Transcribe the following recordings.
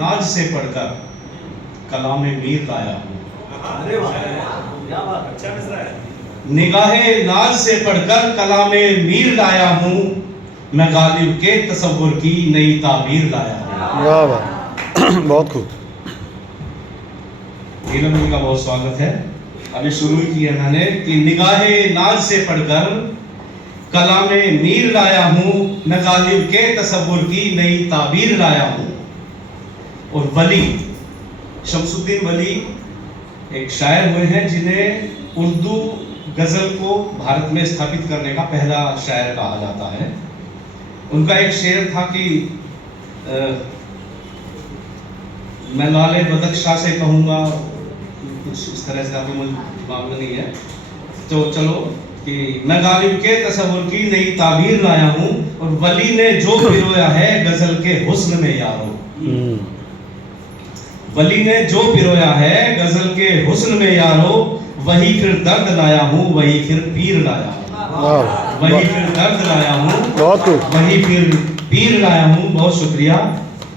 नाज से पढ़कर कलामे मीर लाया हूँ। अरे वाह, क्या बात, अच्छा मिसरा है। निगाहे नाज से पढ़कर कलामे मीर लाया हूँ, मैं गालिब के तसव्वुर की नई ताबीर लाया हूँ। वाह वाह, बहुत खूब। नीलम का बहुत स्वागत है। अभी शुरू ही किया मैंने कि निगाहे नाज से पढ़कर कलामे मीर लाया हूँ, मैं गालिब के तसव्वुर की नई ताबीर लाया हूँ। और वली शमसुद्दीन वली एक शायर हुए हैं जिन्हें उर्दू गज़ल को भारत में स्थापित करने का पहला शायर कहा जाता है। उनका एक शेर था कि मैं लाले बदख्शां से कहूँगा, कुछ इस तरह से आपको दिमाग में नहीं है तो चलो, कि मैं गालिब के तसव्वुर की नई ताबीर लाया हूँ, और वली ने जो पिरोया है गज़ल के हुस्न में यारो। वली ने जो पिरोया है गज़ल के हुस्न में यारो, वही फिर दर्द लाया हूँ, वही फिर पीर लाया हूँ। वही फिर दर्द लाया हूँ, बहुत खूब। वही फिर पीर लाया हूँ। बहुत शुक्रिया।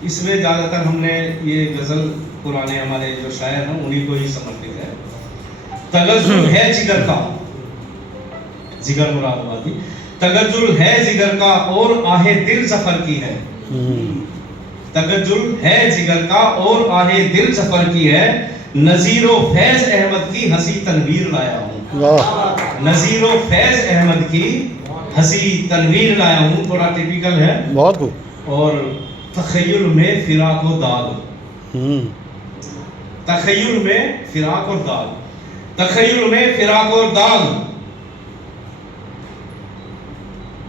इसमें ज़्यादातर हमने ये गज़ल पुराने हमारे जो शायर हैं उन्हीं को ही समर्पित है। तगज़्ज़ुल है जिगर का, जिगर मुरादाबादी, तगज़्ज़ुल है जिगर का और आहे दिल सफर की है। तगज़्ज़ुल है जिगर का और आहे दिल सफर की है, नज़ीरो फैज़ अहमद की हंसी तनवीर लाया हूँ। नज़ीरो फैज़ अहमद की हंसी तनवीर लाया हूँ। थोड़ा टिपिकल है। बहुत खूब। और तख़य्युल में फिराक और दाग, तख़य्युल में फिराक और दाग, तख़य्युल में फिराक और दाग,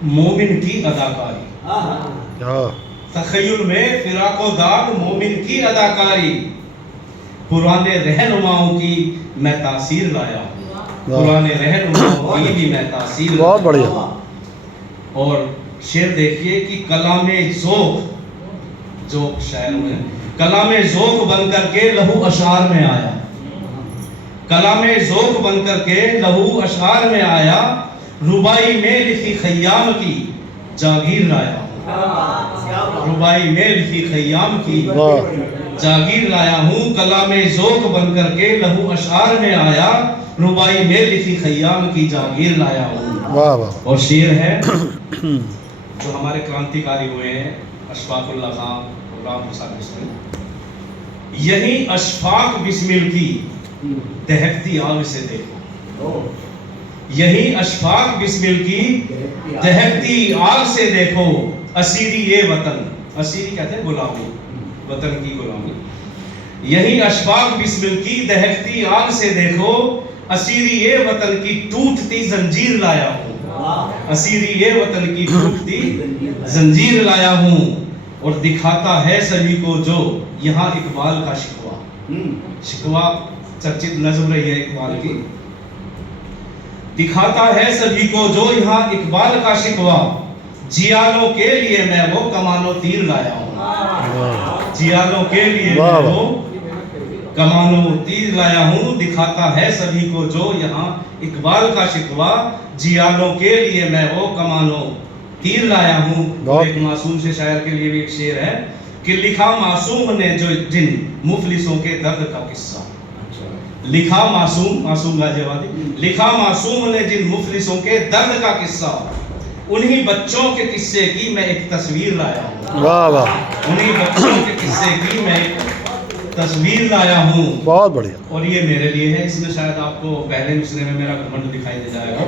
मोमिन की अदाकारी। तख़य्युल में फिराक और दाग, मोमिन की अदाकारी, पुराने रहनुमाओं की मैं तासीर लाया हूँ। पुराने रहनुमाओं की भी मैं तासीर। बहुत बढ़िया। और शेर देखिए कि कलामे ज़ौक़, ज़ौक़ शायर में, कलामे ज़ौक़ बन करके लहू अशार में आया। कलामे ज़ौक़ बन करके लहू अशार में आया, रुबाई में लिखी खय्याम की जागीर लाया। रुबाई में लिखी खय्याम की जागीर लाया हूँ। कलामे ज़ौक़ बन करके लहू अशार में आया, रुबाई में लिखी खय्याम की जागीर लाया हूँ। वाह वाह। और शेर है जो हमारे क्रांतिकारी हुए हैं, अशफाकुल्लाह खां, राम प्रसाद बिस्मिल। यही अशफाक बिस्मिल की दहकती आग से देखो, यही अशफाक बिस्मिल की दहकती आग से देखो, असीरी ये वतन, असीरी कहते हैं गुलामी, वतन की गुलामी। यही अशफाक बिस्मिल की दहकती आग से देखो, असीरी ये वतन की टूटती जंजीर लाया हूँ। असीरी ये वतन की टूटती जंजीर लाया हूँ। और दिखाता है सभी को जो यहाँ इकबाल का शिकवा, शिकवा चर्चित नज़्म रही है इकबाल की। दिखाता है सभी को जो यहाँ इकबाल का शिकवा, जियालों के लिए मैं वो कमानो तीर लाया हूँ। जियालों के लिए मैं वो कमानो तीर लाया हूँ। दिखाता है सभी को जो यहाँ इकबाल का शिकवा, जियालों के लिए मैं वो कमानो तीर लाया हूँ। एक मासूम से शायर के लिए भी एक शेर है कि लिखा मासूम ने जो जिन मुफलिसों के दर्द का किस्सा, लिखा मासूम, मासूम गाजियाबादी, लिखा मासूम ने जिन मुफलिसों के दर्द का किस्सा, उन्हीं बच्चों के किस्से की मैं एक तस्वीर लाया हूँ। वाह वाह। उन्हीं बच्चों के किस्से की मैं एक तस्वीर लाया हूँ। बहुत बढ़िया। और ये मेरे लिए है। इसमें शायद आपको पहले मिसरे में मेरा घमंड दिखाई दे जाएगा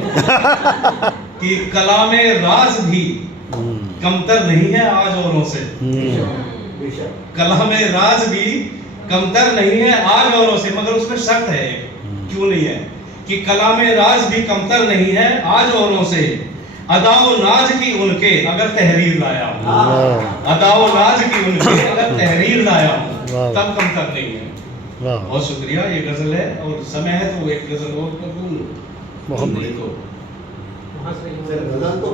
कि कलामे राज भी कमतर नहीं है आज औरों से। कलामे राज भी कमतर नहीं है आज औरों से, मगर उसमें शर्त है, क्यों नहीं है, कि कलामे राज भी कमतर नहीं है आज औरों से, अदाओ नाज की उनके अगर तहरीर लाया हूँ। अदाओ नाज की उनके अगर तहरीर लाया हूँ, तब कमतर नहीं है। बहुत शुक्रिया। ये गजल है और समय है तो एक गजल और कर दूँ। बहुत बढ़िया। तो